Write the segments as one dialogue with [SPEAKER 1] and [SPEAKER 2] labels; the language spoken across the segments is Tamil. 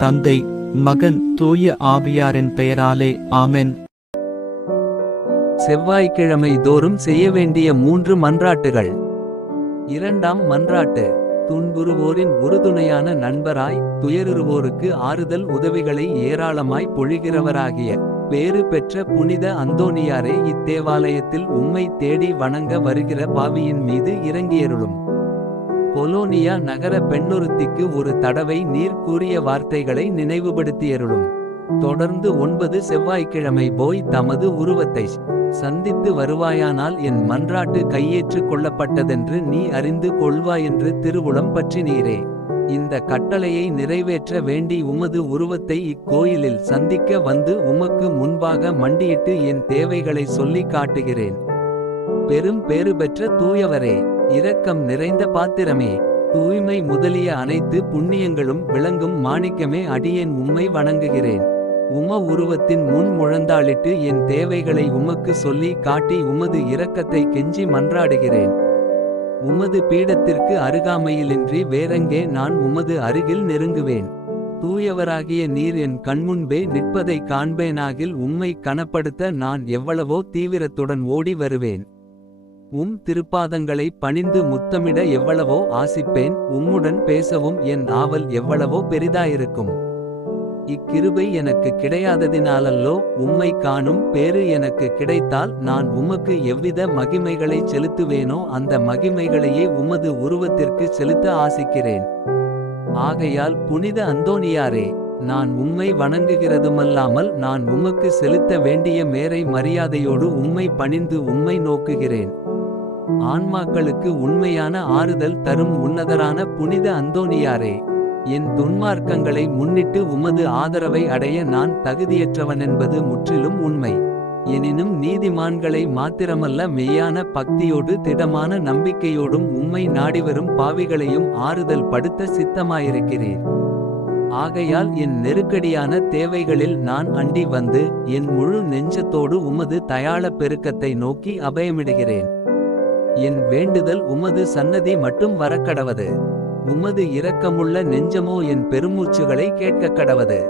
[SPEAKER 1] தந்தை மகன் தூய ஆவியாரின் பெயராலே ஆமென்.
[SPEAKER 2] செவ்வாய்க்கிழமை தோறும் செய்ய வேண்டிய மூன்று மன்றாட்டுகள். இரண்டாம் மன்றாட்டு துன்புறுவோரின் உறுதுணையான நண்பராய் துயருவோருக்கு ஆறுதல் உதவிகளை ஏராளமாய் பொழிகிறவராகிய பேறு பெற்ற புனித அந்தோனியாரே இத்தேவாலயத்தில் உம்மை தேடி வணங்க வருகிற பாவியின் மீது இறங்கியருளும். பொலோனியா நகர பெண்ணொருத்திக்கு ஒரு தடவை நீர் கூறிய வார்த்தைகளை நினைவுபடுத்தியருளும். தொடர்ந்து ஒன்பது செவ்வாய்க்கிழமை போய் தமது உருவத்தை சந்தித்து வருவாயானால் என் மன்றாட்டு கையேற்று கொள்ளப்பட்டதென்று நீ அறிந்து கொள்வாயென்று திருவுளம் பற்றினீரே. இந்த கட்டளையை நிறைவேற்ற வேண்டி உமது உருவத்தை இக்கோயிலில் சந்திக்க வந்து உமக்கு முன்பாக மண்டியிட்டு என் தேவைகளை சொல்லிக் காட்டுகிறேன். பெரும் பேறு பெற்ற தூயவரே. இரக்கம் நிறைந்த பாத்திரமே தூய்மை முதலிய அனைத்து புண்ணியங்களும் விளங்கும் மாணிக்கமே அடியேன் உம்மை வணங்குகிறேன். உம உருவத்தின் முன் முழந்தாளிட்டு என் தேவைகளை உமக்கு சொல்லி காட்டி உமது இரக்கத்தை கெஞ்சி மன்றாடுகிறேன். உமது பீடத்திற்கு அருகாமையிலின்றி வேறெங்கே நான் உமது அருகில் நெருங்குவேன். தூயவராகிய நீர் என் கண்முன்பே நிற்பதை காண்பேனாகில் உம்மை கனப்படுத்த நான் எவ்வளவோ தீவிரத்துடன் ஓடி வருவேன். உம் திருப்பாதங்களை பணிந்து முத்தமிட எவ்வளவோ ஆசிப்பேன் உம்முடன் பேசவும் என் ஆவல் எவ்வளவோ பெரிதாயிருக்கும். இக்கிருபை எனக்கு கிடையாததினாலல்லோ உம்மை காணும் பேறு எனக்கு கிடைத்தால் நான் உமக்கு எவ்வித மகிமைகளை செலுத்துவேனோ அந்த மகிமைகளையே உமது உருவத்திற்கு செலுத்த ஆசிக்கிறேன். ஆகையால் புனித அந்தோனியாரே நான் உம்மை வணங்குகிறதுமல்லாமல் நான் உமக்கு செலுத்த வேண்டிய மேரை மரியாதையோடு உம்மை பணிந்து உம்மை நோக்குகிறேன். ஆன்மாக்களுக்கு உண்மையான ஆறுதல் தரும் உன்னதரான புனித அந்தோனியாரே. என் துன்மார்க்கங்களை முன்னிட்டு உமது ஆதரவை அடைய நான் தகுதியற்றவனென்பது முற்றிலும் உண்மை. எனினும் நீதிமான்களை மாத்திரமல்ல மெய்யான பக்தியோடு திடமான நம்பிக்கையோடும் உம்மை நாடிவரும் பாவிகளையும் ஆறுதல் படுத்த சித்தமாயிருக்கிறேன் ஆகையால் என் நெருக்கடியான தேவைகளில் நான் அண்டி வந்து என் முழு நெஞ்சத்தோடு உமது தயாள பெருக்கத்தை நோக்கி அபயமிடுகிறேன். என் வேண்டுதல் உமது சன்னதி மட்டும் வரக்கடவது. உமது இரக்கமுள்ள நெஞ்சமோ என் பெருமூச்சுகளை கேட்கக் கடவது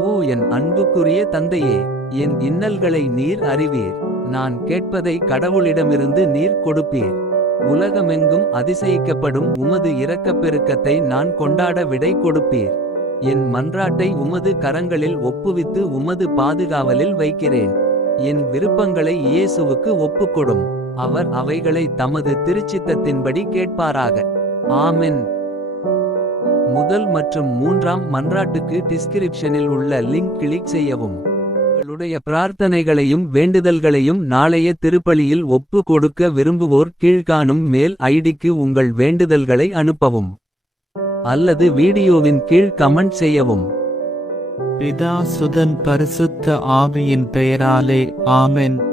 [SPEAKER 2] ஓ என் அன்புக்குரிய தந்தையே என் இன்னல்களை நீர் அறிவீர். நான் கேட்பதை கடவுளிடமிருந்து நீர் கொடுப்பீர். உலகமெங்கும் அதிசயிக்கப்படும் உமது இரக்கப்பெருக்கத்தை நான் கொண்டாட விடை கொடுப்பீர். என் மன்றாட்டை உமது கரங்களில் ஒப்புவித்து உமது பாதுகாவலில் வைக்கிறேன். என் விருப்பங்களை இயேசுவுக்கு ஒப்புக்கொடும். அவர் அவைகளை தமது திருச்சித்தத்தின்படி கேட்பாராக. ஆமென். முதல் மற்றும் மூன்றாம் மன்றாட்டுக்கு டிஸ்கிரிப்ஷனில் உள்ள லிங்க் கிளிக் செய்யவும். உங்களுடைய பிரார்த்தனைகளையும் வேண்டுதல்களையும் நாளைய திருப்பலியில் ஒப்பு கொடுக்க விரும்புவோர் கீழ்காணும் மேல் ஐடிக்கு உங்கள் வேண்டுதல்களை அனுப்பவும். அல்லது வீடியோவின் கீழ் கமெண்ட் செய்யவும்.
[SPEAKER 1] பிதா சுதன் பரிசுத்த ஆவியின் பெயராலே ஆமென்.